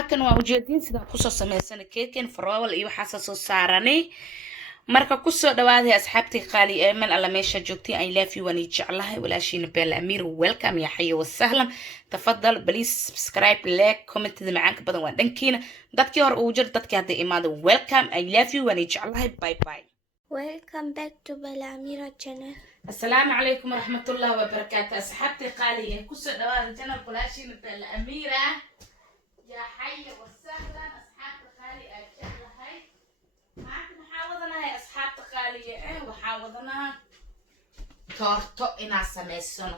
واكن وجدين سدا كوسو سميسن كيكن فروول iyo waxa soo saarani marka ku soo dhawaada asxaabtii qaali ee man alla meesha joogtay I love you wani jeclahay walaashiina beel amir welcome ya xayo wasahlan tafadal please subscribe like comment macaanka badan waa dhankiina dadkii hore ugu jir dadkii hadda imaado welcome I love you wani jeclahay bye bye. Welcome back to Bella Amira channel. السلام عليكم ورحمة الله وبركاته أصحابتي قالي كسر دوار جنر كلاشين بلا أميرة يا حي وسهلا أصحابتي قالي أجل هاي معكم محاوضنا هاي أصحابتي قالي وحاوضنا تورتو إنا سميسونو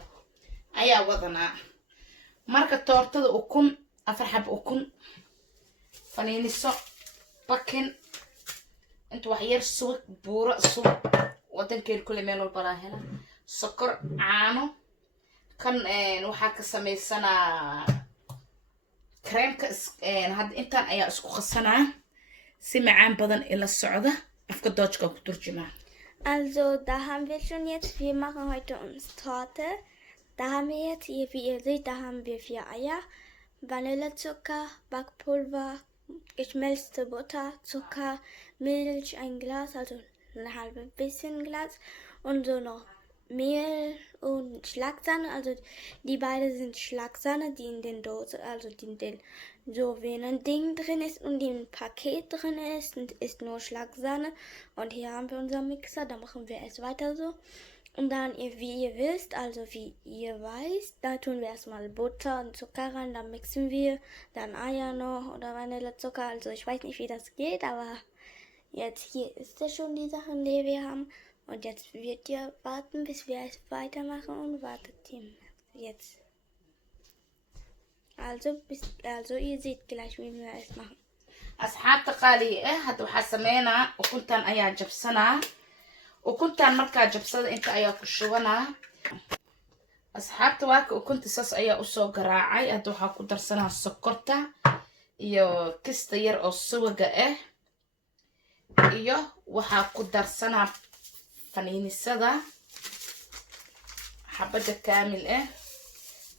أيا وضنا مركة تورتو أكون أفرحب أكون فنيني سو بكن انت وحير سوق بورا سوق ودنكير كل ميل والبلا هنا سكر عانو كان waxaa ka sameysana creamka had intaan ayaa isku qasanaa si macaan badan ila socda afka doojka ku turjuma. Also da haben wir schon jetzt, wir machen heute uns Torte. Da haben wir jetzt hier, wie ihr seht, da haben wir 4 Eier, Vanillezucker, Backpulver, geschmelzte Butter, Zucker, Milch, ein Glas, also ein halbes bisschen Glas und so noch Mehl und Schlagsahne, also die beiden sind Schlagsahne, die in den Dose, also die in den so wie ein Ding drin ist und die im Paket drin ist nur Schlagsahne und hier haben wir unseren Mixer, da machen wir es weiter so und dann, wie ihr wisst, also wie ihr weißt, da tun wir erstmal Butter und Zucker rein, dann mixen wir, dann Eier noch oder Vanillezucker, also ich weiß nicht, wie das geht, aber jetzt hier ist es schon die Sachen, die wir haben. Und jetzt wird ihr warten, bis wir es weitermachen und wartet ihr jetzt. Also ihr seht gleich, wie wir es machen. أصحابتي قالي هاد waxaa sameynaa ukuntan ayaa jabsanaa ukuntan markaa jabsada inta ayaa ku shubanaa asxaabta waaka ukunta saas ayaa u soo garaacay hada waxaa ku darsanaa sokorta iyo kista yar oo suwaga iyo waxaa ku darsanaa faniinisada xabada kaamil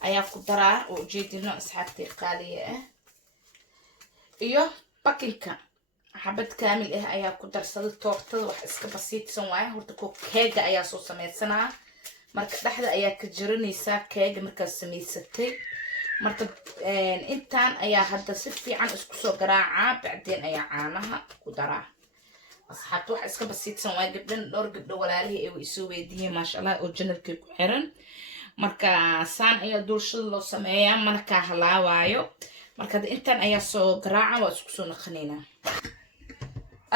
ayaa ku daraa oo jeedino asxaabtay qaaliye iyo bakinka xabad kaamil ayaa ku darsada toortada wax iska basiidsan waay horta ko keega ayaa soo sameeysanaa marka dhaxda ayaa ka jiranaysa keega marka sameysatay marka intaan ayaa hadda si fiican isku soo garaacaa bacdeen ayaa caanaha ku daraa asxaabta wax iska basiidsan waay gabdhan dhowr gabdho walaalihii ay isoo weydiiyeen maasha Allah oo janalkii ku xiran marka saan ayaa dulshada loo sameeyaa marka halaawayo marka intaan ayaa soo garaaca waa isku soo naqaneena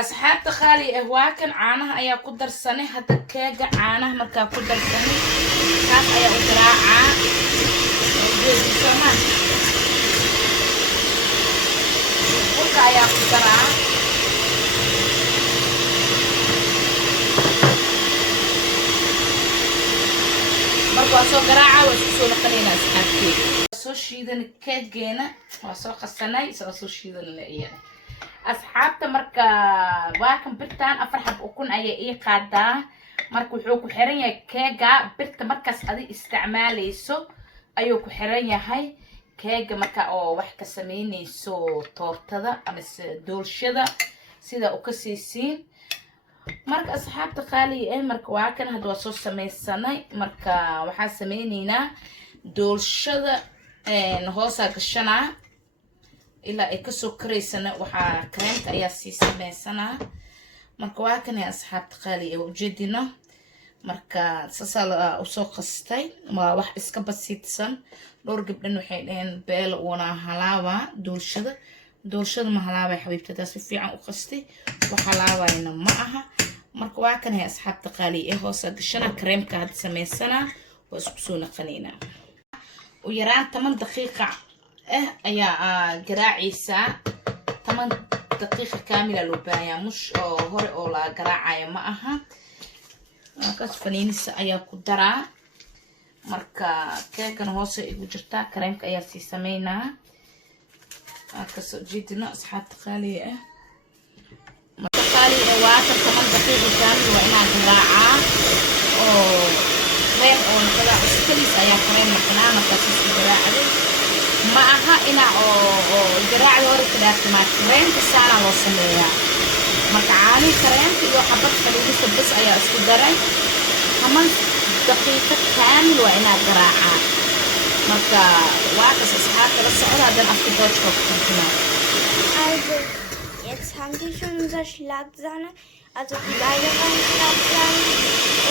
asxaabta qaali waa kan caanaha ayaa ku darsanay hadda keega caanaha marka ku darsanay kaas ayaa u garaaca burka ayaa ku daraa marka soo garaaca waa isku soo naqaneena asxaabtay soo shiidan keegeena waa soo qasanay soo shiidan leeyahay asxaabta marka waa kan birtaan afar xab ukun ayaa ii qaadaa marka wuxuu ku xiran yahay keega birta markaas adi isticmaalayso ayuu ku xiran yahay keega marka oo wax ka sameynayso toortada ama doolshada sida uu ka siisiin marka asxaabta qaali marka waa kan hadda waa soo sameysanay marka waxaa sameynaynaa doolshada hoosa gashanaa ilaa ay kasoo kareysana waxaa kareemka ayaa sii sameysanaa marka waa kan asxaabta qaali ujeedino marka sasaa usoo qastay waa wax iska basiidsan dhowr gabdhan waxay dhaheen beel wana halaawa doolshada ma halaabay xabiibtada si fiican u qastay wax halaabayna ma aha marka waa kan asxaabta qaali hoosa gashana kareemka had sameysana waa isku soo naqaneena u yaraan 10 daqiiqa ayaa garaacaysa 10 daqiiqa kaamila loo baahanyaa mush oo hore oo la garaacayo ma aha markaas faniinisa ayaa ku daraa marka keegan hoose igu jirta kareemka ayaa sii sameynaa markaas jeedino asxaabta qaaliga marka qaaliga waa 10 daqiiqa kaamil waa inaan garaacaa oo reer oo naqada iskaliis ayaa kareem naqnaa markaas isku garaacday ma aha ina oo قراعة ورق كداك ما كريم كسارة لو سميها مركعاني كريم كيلو حبة خليني سبس أيا اسكو داري 5 دقيقة كامل وإنا قراعة مركا واقس أصحاب بس أولا دن أفكي دوتش كوكتنا. Also, jetzt haben wir schon unsere Schlagsahne, also die kleineren Schlagsahne.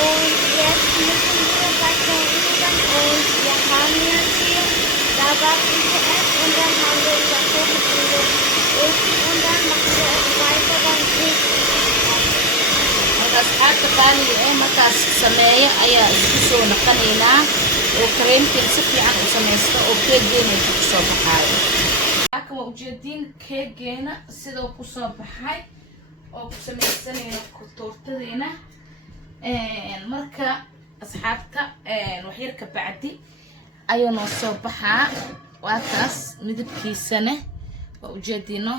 Und jetzt müssen wir weiter rühren. Und wir haben jetzt hier, da warten wir es. Und dann haben wir unser Kuchen in den Ofen. Und dann machen wir es weiter beim Riechen. أصحاب تقالي إيه مكاس سماية أيا اسكسو نقنينا وكريم كنسفي عن وسميستا وكيك جينا كسو بحاي لكن وجدين كيك جينا سيدو كسو بحاي وكسميسانينا كتورتدينا مركا أصحابتا وحيركا بعدي أيو نوصو بحا واكاس مدب كيسانه وجدينو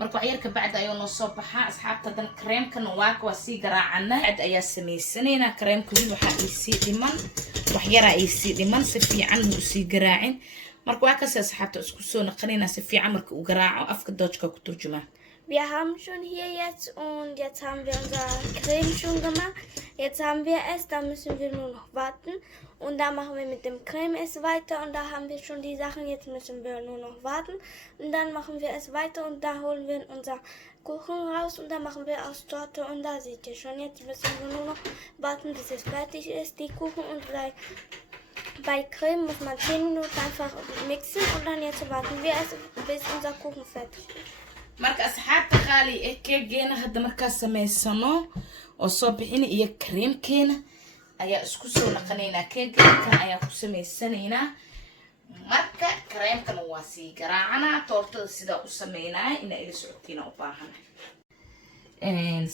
marka waxyarka bacda ayuu noo soo baxaa asxaabta dan creamkan waa sii garaacana cad ayaa sameeysanayna creamku waxa ay sii dhiman wax yar ay sii dhiman si fiican uu sii garaacin marka waa kaas asxaabta isku soo naqanayna si fiican marka uu garaaco afka doojka ku turjuma. Wir haben schon hier jetzt und jetzt haben wir unser Creme schon gemacht. Jetzt haben wir es, da müssen wir nur noch warten. Und da machen wir mit dem Creme es weiter und da haben wir schon die Sachen. Jetzt müssen wir nur noch warten und dann machen wir es weiter und da holen wir unser Kuchen raus und dann machen wir aus Torte und da seht ihr schon. Jetzt müssen wir nur noch warten, bis es fertig ist, die Kuchen und bei Creme muss man 10 Minuten einfach mixen und dann jetzt warten wir es, bis unser Kuchen fertig ist. marka asxaabta qaali ee keegeena hadda markaa samaysano oo soo bixin iyo creamkeena ayaa isku soo naqanaynaa keegeena ayaa ku samaysanaynaa marka creamkan waa sii garaacana toortada sida u sameynaa ina ila socotiina u baahan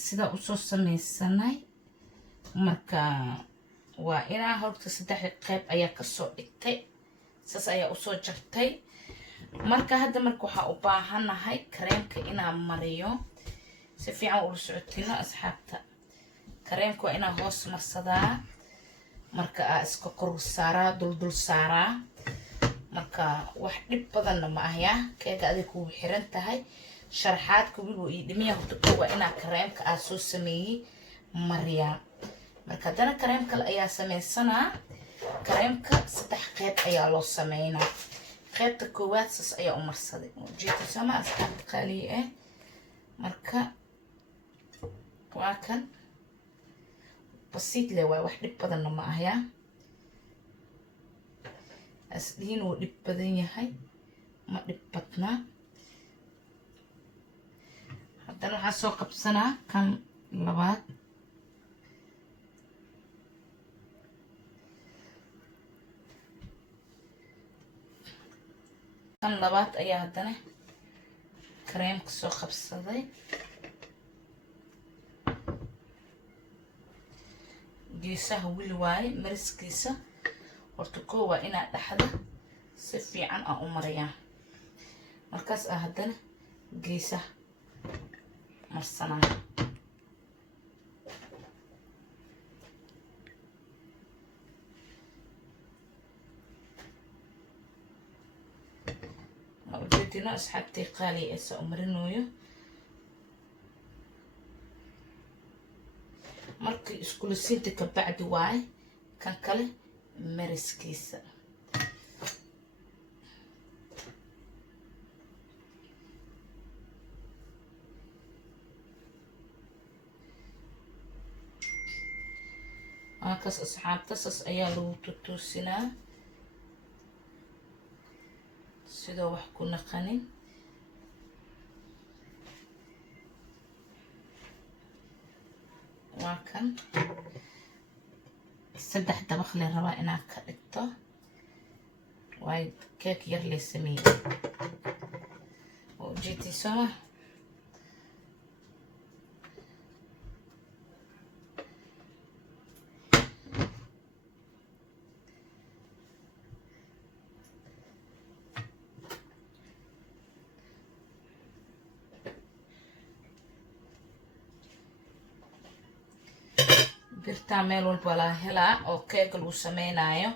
sida u soo samaysanay marka waa ina horta 3 qayb ayaa ka soo dhigtay saas ayaa u soo jartay marka hadda marka waxa u baahanahay creamka inaan mariyo si fiican u socotino asxaabta creamka waa inaan hoos marsadaa marka iska kor saaraa dul saaraa marka wax dhib badan ma ahya keega adiga ku xiran tahay sharaxaadka wiil uu dhimiya horta waa inaan creamka soo sameeyay mariya marka dana creamka ayaa sameeysanaa creamka 3 qayb ayaa loo sameeynaa qaybta koowaad sas ayaa u marsaday jeeto sama asxaabta qaali marka waa kan basiid leh wax dhib badan ma ahya asdiin uu dhib badan yahay ma dhib badna haddana waxaan soo qabsanaa kan labaad kan labaad ayaa haddana creamka soo qabsaday geesaha wili waaye mariskiisa horta koo waa inaa dhaxda si fiican u mariyaa markaas haddana geesaha marsanaa وجدنا أصحابتي قالي إسا أمرنويو مركي إسكولو سينتك بعد واي كان كله مرسكيسا هاكس أصحاب تسس أيالو تتوسنا sidoo wax ku naqanin waa kan 3 dabaq la rabaa inaan ka dhigto way keek yar la sameeyay oo jeeti sama birta meel walba la helaa oo keeg lagu sameeynayo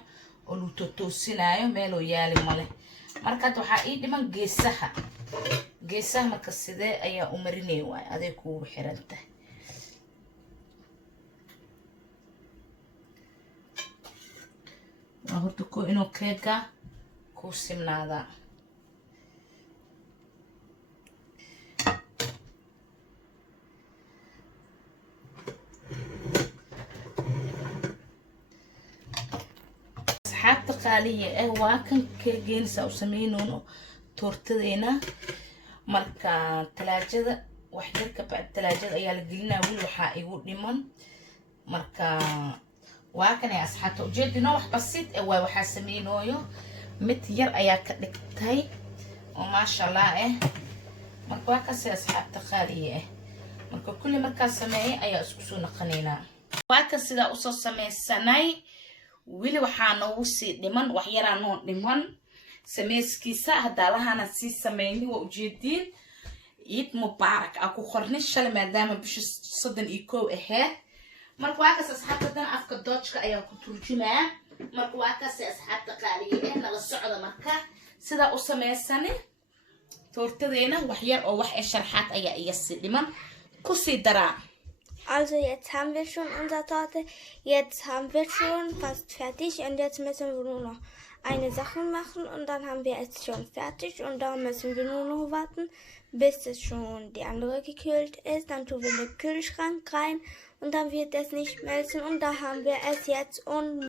oo lagu toosinayo meel oo yaali male marka waxa ii dhiman geesaha geesaha marka sidee ayaa u marinay waay aday kuugu xiranta waa horta ko inuu keega ku simnaada asxaabta qaaliya waa kan keegeensa u sameynoono toortadeena marka talaajada wax yar ka bacd talaajada ayaa la gelinaa weli waxaa igu dhiman marka waa kan ay asxaabta ujeedino wax basiid waa waxaa sameynooyo mid yar ayaa ka dhigtay oo maasha allah marka waa kasi asxaabta qaaliya marka kulli markaa sameeyay ayaa isku soo naqanaynaa waa kan sidaa usoo sameysanay weli waxaa noogu sii dhiman wax yaraa noo dhiman sameyskiisa hadaalahana sii sameyni waa ujeediin ciid mubaarak ah ku qornay shalay maadaama bisha 31 ahayd marka waa kaas asxaabta dan afka doojka ayaa ku turjumaa marka waa kaas asxaabta qaaliga nala socda marka sida u sameysane toortadeena wax yar oo wax ee sharxaad ayaa iga sii dhiman ku sii daraa. Also jetzt haben wir schon unsere Torte, jetzt haben wir schon fast fertig und jetzt müssen wir nur noch eine Sache machen und dann haben wir es schon fertig und dann müssen wir nur noch warten, bis es schon die andere gekühlt ist. Dann tun wir in den Kühlschrank rein und dann wird es nicht schmelzen und da haben wir es jetzt und